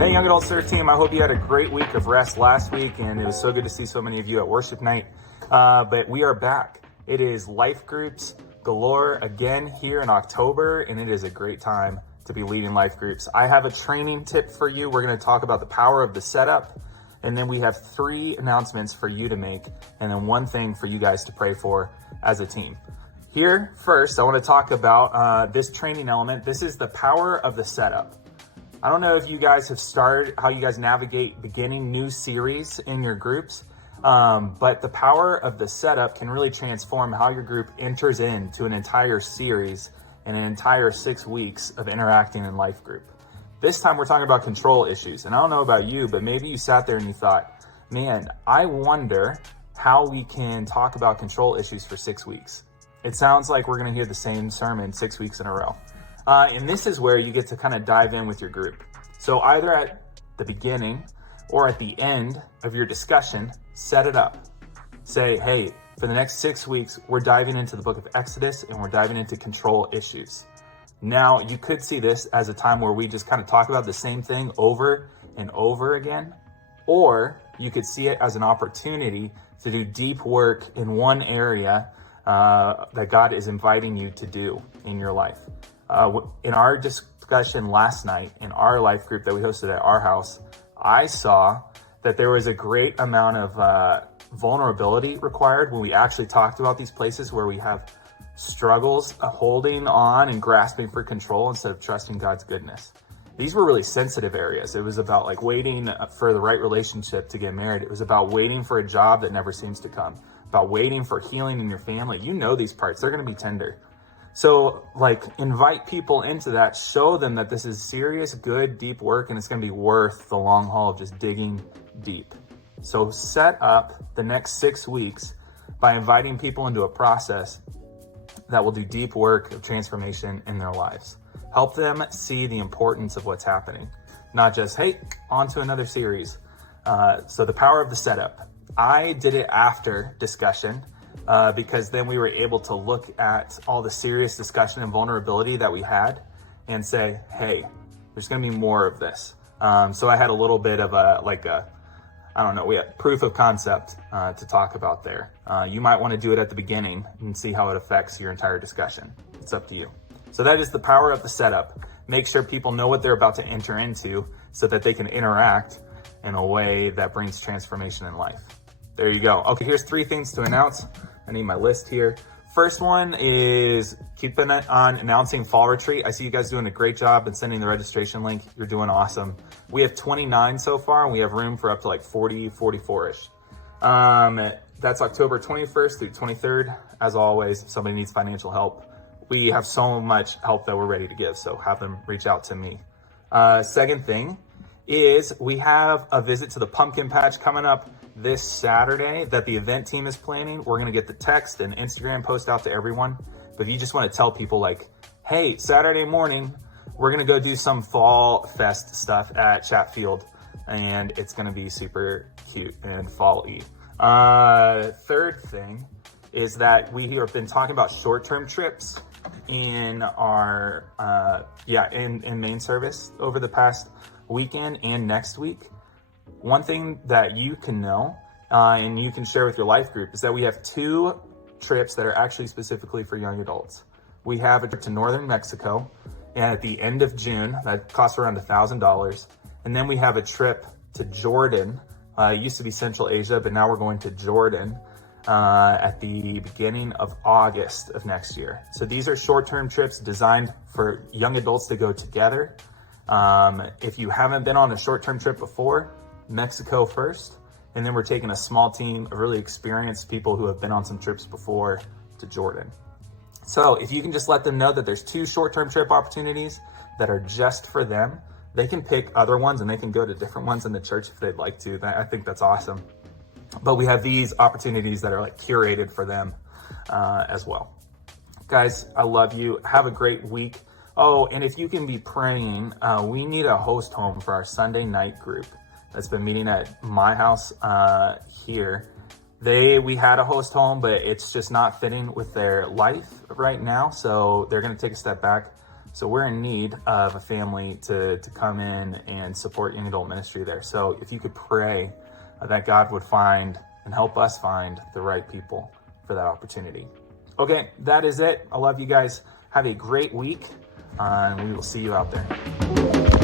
Hey, Young Adult Surf Team, I hope you had a great week of rest last week, and it was so good to see so many of you at worship night. But we are back. It is life groups galore again here in October, and it is a great time to be leading life groups. I have a training tip for you. We're going to talk about the power of the setup, and then we have 3 announcements for you to make, and then 1 thing for you guys to pray for as a team. Here, first, I want to talk about this training element. This is the power of the setup. I don't know if you guys have started, how you guys navigate beginning new series in your groups, but the power of the setup can really transform how your group enters into an entire series and an entire 6 weeks of interacting in life group. This time we're talking about control issues. And I don't know about you, but maybe you sat there and you thought, man, I wonder how we can talk about control issues for 6 weeks. It sounds like we're going to hear the same sermon 6 weeks in a row. And this is where you get to kind of dive in with your group. So either at the beginning or at the end of your discussion, set it up. Say, hey, for the next 6 weeks, we're diving into the book of Exodus and we're diving into control issues. Now, you could see this as a time where we just kind of talk about the same thing over and over again, or you could see it as an opportunity to do deep work in one area that God is inviting you to do in your life. In our discussion last night, in our life group that we hosted at our house, I saw that there was a great amount of vulnerability required when we actually talked about these places where we have struggles holding on and grasping for control instead of trusting God's goodness. These were really sensitive areas. It was about like waiting for the right relationship to get married. It was about waiting for a job that never seems to come, about waiting for healing in your family. You know these parts, they're going to be tender. So like invite people into that, show them that this is serious, good, deep work, and it's going to be worth the long haul of just digging deep. So set up the next 6 weeks by inviting people into a process that will do deep work of transformation in their lives. Help them see the importance of what's happening, not just, hey, on to another series. So the power of the setup. I did it after discussion. Because then we were able to look at all the serious discussion and vulnerability that we had and say, hey, there's going to be more of this. So I had a little bit of we had proof of concept to talk about there. You might want to do it at the beginning and see how it affects your entire discussion. It's up to you. So that is the power of the setup. Make sure people know what they're about to enter into so that they can interact in a way that brings transformation in life. There you go. Okay, here's 3 things to announce. I need my list here. First one is keeping it on announcing fall retreat. I see you guys doing a great job and sending the registration link. You're doing awesome. We have 29 so far, and we have room for up to like 40, 44-ish. That's October 21st through 23rd. As always, if somebody needs financial help, we have so much help that we're ready to give, so have them reach out to me. Second thing is we have a visit to the pumpkin patch coming up this Saturday that the event team is planning. We're going to get the text and Instagram post out to everyone. But if you just want to tell people like, hey, Saturday morning, we're going to go do some fall fest stuff at Chatfield, and it's going to be super cute and fall-y. Third thing is that we have been talking about short-term trips in our, in main service over the past weekend and next week. One thing that you can know and you can share with your life group is that we have 2 trips that are actually specifically for young adults. We have a trip to northern Mexico at the end of June that costs around $1,000. And then we have a trip to Jordan. It used to be Central Asia, but now we're going to Jordan at the beginning of August of next year. So these are short-term trips designed for young adults to go together. If you haven't been on a short-term trip before, Mexico first, and then we're taking a small team of really experienced people who have been on some trips before to Jordan. So if you can just let them know that there's 2 short-term trip opportunities that are just for them, they can pick other ones and they can go to different ones in the church if they'd like to. I think that's awesome. But we have these opportunities that are like curated for them as well. Guys, I love you. Have a great week. Oh, and if you can be praying, we need a host home for our Sunday night group that's been meeting at my house here. We had a host home, but it's just not fitting with their life right now. So they're going to take a step back. So we're in need of a family to come in and support young adult ministry there. So if you could pray that God would find and help us find the right people for that opportunity. Okay, that is it. I love you guys. Have a great week, and we will see you out there.